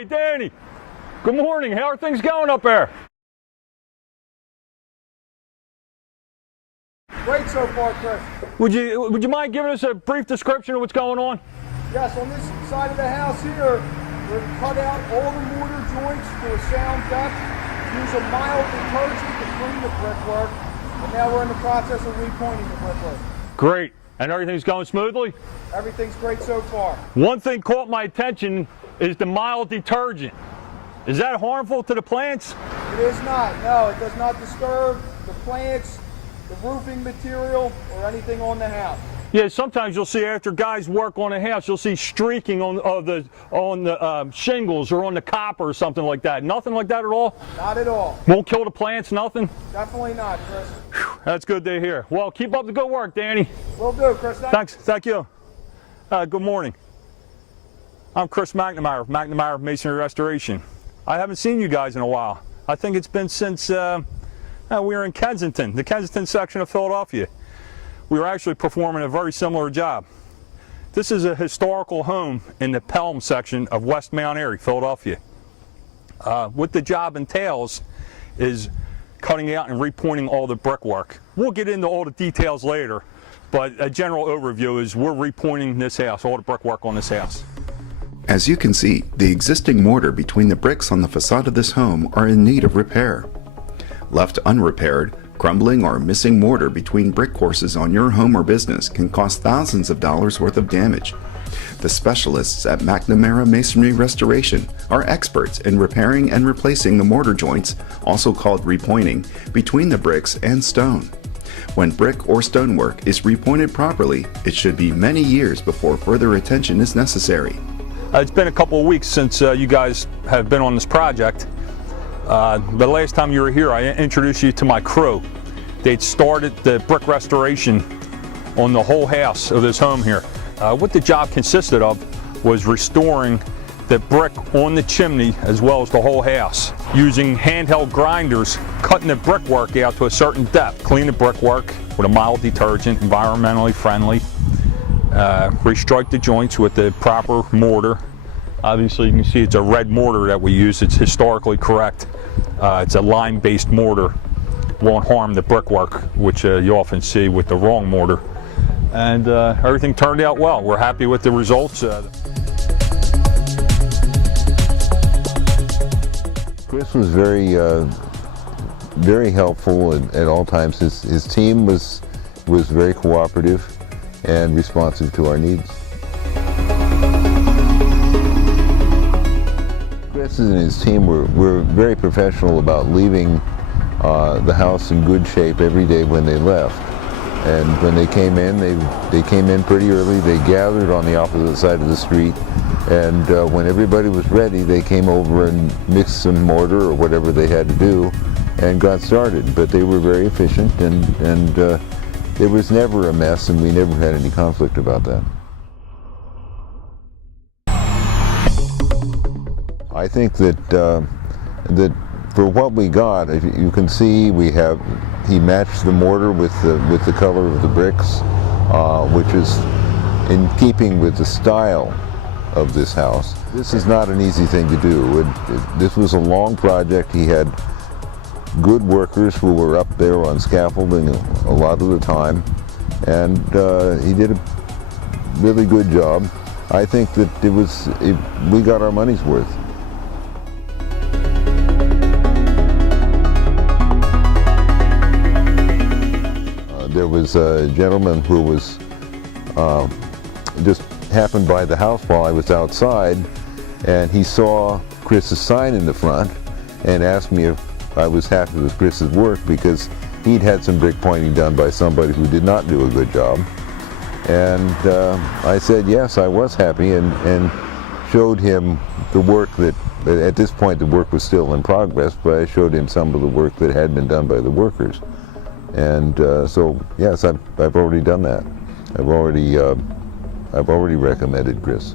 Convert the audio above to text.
Hey, Danny. Good morning. How are things going up there? Great so far, Chris. Would you mind giving us a brief description of what's going on? Yes, on this side of the house here, we've cut out all the mortar joints to a sound depth, use a mild detergent to clean the brickwork, and now we're in the process of repointing the brickwork. Great. And everything's going smoothly? Everything's great so far. One thing caught my attention is the mild detergent. Is that harmful to the plants? It is not. No, it does not disturb the plants, the roofing material, or anything on the house. Yeah, sometimes you'll see after guys work on a house, you'll see streaking on the shingles or on the copper or something like that. Nothing like that at all? Not at all. Won't kill the plants, nothing? Definitely not, Chris. Whew, that's good to hear. Well, keep up the good work, Danny. Will do, Chris. Thanks. Thank you. Good morning. I'm Chris McNamara of McNamara Masonry Restoration. I haven't seen you guys in a while. I think it's been since we were in Kensington, the Kensington section of Philadelphia. We were actually performing a very similar job. This is a historical home in the Pelham section of West Mount Airy, Philadelphia. What the job entails is cutting out and repointing all the brickwork. We'll get into all the details later, but a general overview is we're repointing this house, all the brickwork on this house. As you can see, the existing mortar between the bricks on the facade of this home are in need of repair. Left unrepaired, crumbling or missing mortar between brick courses on your home or business can cost thousands of dollars worth of damage. The specialists at McNamara Masonry Restoration are experts in repairing and replacing the mortar joints, also called repointing, between the bricks and stone. When brick or stonework is repointed properly, it should be many years before further attention is necessary. It's been a couple of weeks since you guys have been on this project. The last time you were here, I introduced you to my crew. They'd started the brick restoration on the whole house of this home here. What the job consisted of was restoring the brick on the chimney as well as the whole house, using handheld grinders, cutting the brickwork out to a certain depth, clean the brickwork with a mild detergent, environmentally friendly, restrike the joints with the proper mortar. Obviously you can see it's a red mortar that we use. It's historically correct. It's a lime-based mortar. Won't harm the brickwork, which you often see with the wrong mortar. And everything turned out well. We're happy with the results. Chris was very helpful at all times. His team was very cooperative and responsive to our needs. Chris and his team were very professional about leaving the house in good shape every day when they left. And when they came in, they came in pretty early. They gathered on the opposite side of the street, and when everybody was ready, they came over and mixed some mortar or whatever they had to do and got started. But they were very efficient, and there was never a mess, and we never had any conflict about that. I think that for what we got, if you can see, he matched the mortar with the color of the bricks, which is in keeping with the style of this house. This is not an easy thing to do. This was a long project. He had good workers who were up there on scaffolding a lot of the time, and he did a really good job. I think that we got our money's worth. There was a gentleman who was just happened by the house while I was outside, and he saw Chris's sign in the front and asked me if I was happy with Chris's work, because he'd had some brick pointing done by somebody who did not do a good job. And I said yes, I was happy, and showed him the work that, at this point the work was still in progress, but I showed him some of the work that had been done by the workers. And so yes, I've already done that. I've already recommended Chris.